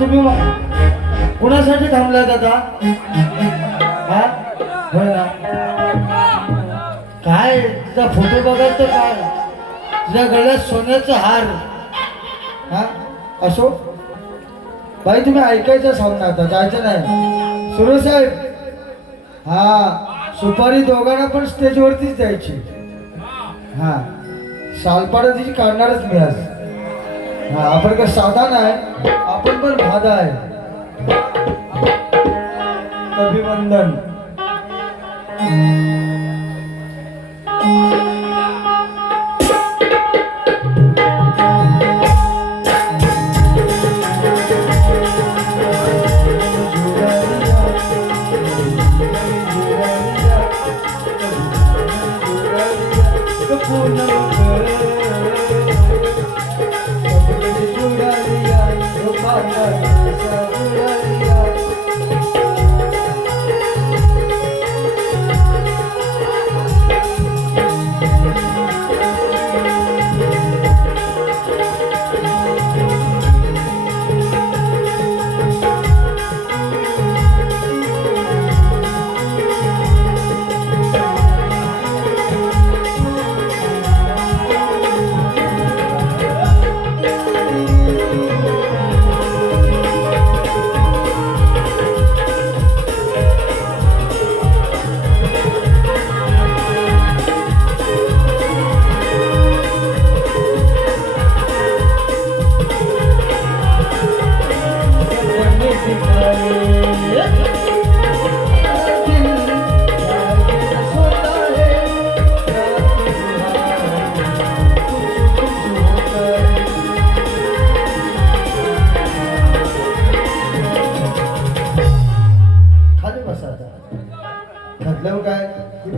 तुम्ही मग कुणासाठी थांबलाय आता होय ना. काय तुझा फोटो बघाल तर काय? तुझ्या गळ्यात सोन्याचा हार. हा? असो. बाई तुम्ही ऐकायचं सामना आता जायचं नाही. सुरू साहेब. हा. सुपारी दोघांना पण स्टेजवरतीच द्यायची. हा. सालपाडा तिची काढणारच मी आज. हा आपण का साधा नाही आपण पण भादा आहे. अभिवंदन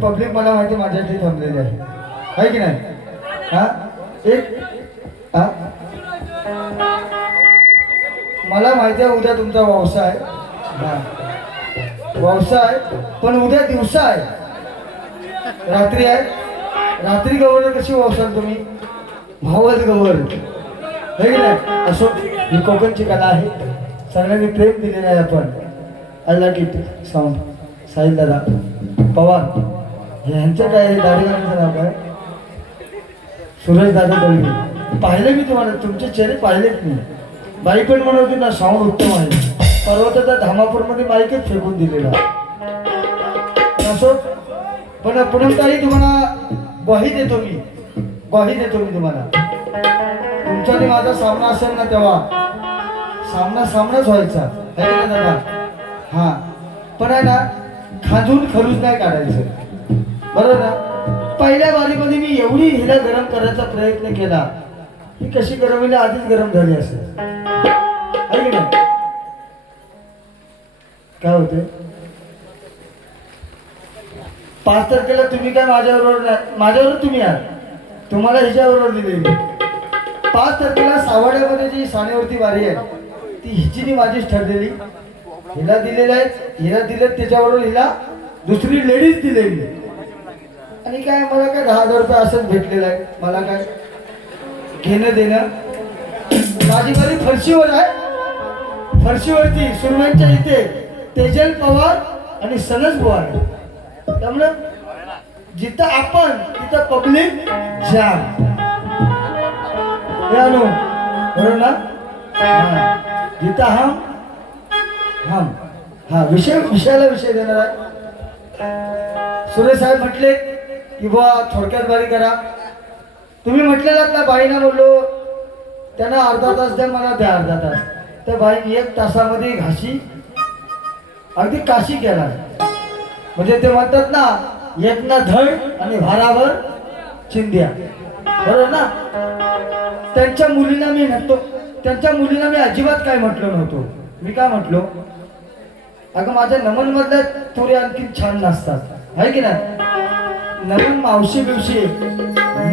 पब्लिक मला माहिती माझ्यासाठी थांबलेली आहे. आहे की नाही? हा? एक? हा? मला माहिती आहे उद्या तुमचा व्यवसाय हा. व्यवसाय पण उद्या दिवसा आहे. रात्री आहे. रात्री गवर कशी व्यवसाय तुम्ही? भावच गवर हे की नाही? असो ही कोकणची कला आहे. सगळ्यांनी प्रेम दिलेलं आहे आपण. I like it sound Sahil दादा. पवार. यांचं काय दाढीवाल्यांचं नाव काय सुरेश दादा दळवी पाहिले मी तुम्हाला तुमचे चेहरे पाहिलेत मी. बाई पण म्हणत होती ना साऊंड उत्तम आहे. पर्वताच्या धामापूरमध्ये माईकच फेकून दिलेला. असो पण पुनमताई तुम्हाला ग्वाही देतो मी. ग्वाही देतो मी तुम्हाला. तुमचा आणि माझा सामना असेल ना तेव्हा. सामना सामनाच व्हायचा. आहे ना दादा? हा. पण आहे ना खाजून खरूज नाही काढायचं. बरोबर ना? पहिल्या बारीमध्ये मी एवढी हिला गरम करायचा प्रयत्न केला ही कशी गरम होईल आधीच गरम झाली असेल. काय होते पाच तारखेला तुम्ही काय माझ्याबरोबर नाही. माझ्याबरोबर तुम्ही आहात. तुम्हाला हिच्याबरोबर दिलेली पाच तारखेला सावड्यामध्ये जी सानेवरती वारी आहे ती हिचीनी माझीच ठरलेली. हिला दिलेलं आहे हिला दिलेत त्याच्याबरोबर हिला दुसरी लेडीज दिलेली. आणि काय मला काय दहा हजार रुपये असंच भेटलेलं आहे. मला काय घेणं देणं? माझी बरी फरशीवर आहे. फरशीवरती सुरव्यांच्या इथे तेजल पवार आणि सनज पवार त्यामुळं जिथं आपण तिथं पब्लिक जाम. बरोबर ना? जिथं हम हम. हा विषय विषयाला विषय देणार आहे. सुरेश साहेब म्हटले की बुवा थोडक्यात बारी करा. तुम्ही म्हटलेला ना बाईना बोललो त्यांना अर्धा तास द्या मला द्या अर्धा तास. त्या बाई एक तासामध्ये घाशी अगदी काशी केला. म्हणजे ते म्हणतात ना एक ना धड आणि भारावर चिंध्या. बरोबर ना? त्यांच्या मुलीला मी म्हणतो त्यांच्या मुलीला मी अजिबात काय म्हटलो नव्हतो. मी काय म्हटलो? अगं माझ्या नमन मधल्या आणखी छान नसतात. आहे की नाही? नवीन मावशी बिवशी.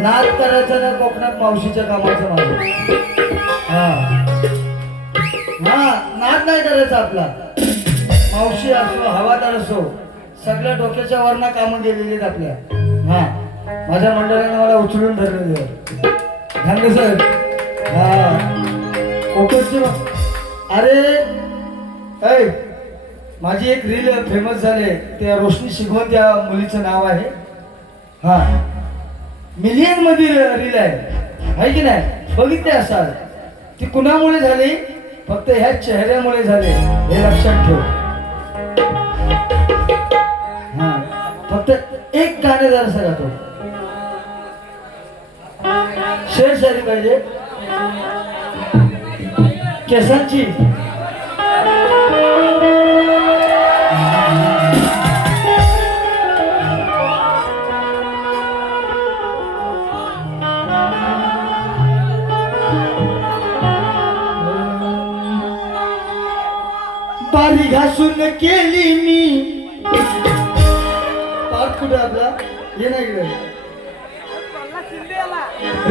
नाद करायचं ना कोकणात मावशीच्या कामाचं माझं. हा. हा नाद नाही करायचा आपला. मावशी असो हवादार असो सगळ्या डोक्याच्या वरना कामं गेलेली आहेत आपल्या. हा. माझ्या मंडळाने मला उचलून धरलेलं धन्य सर. हा. कोकणची अरे ऐ माझी एक रील फेमस झाले त्या रोशनी शिगवण त्या मुलीचं नाव आहे. हा. मिलियनमध्ये रील आहे. आहे की नाही? बघितले असाल ती कुणामुळे झाली? फक्त ह्या चेहऱ्यामुळे झाले. हे लक्षात ठेव. हा. फक्त एक गाणे जरा सगळा तो. शेर शायरी पाहिजे. केसांची. बारी घासून केली मी. पाठ कुठे आपला? ये ना इकडे.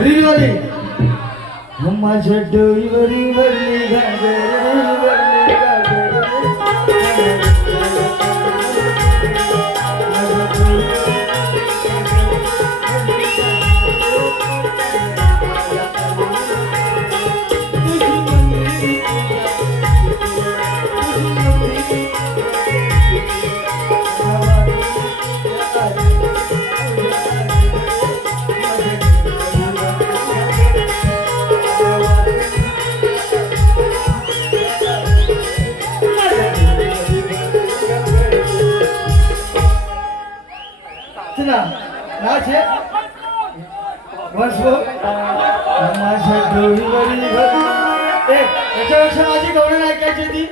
रीलवाली माझ्या डोईवरी वरली घागर चला. नाच आहे. वन्स मोर माझ्या डोईवरी वरली ए याच्यापेक्षा माझी गवळण ऐकायची ती.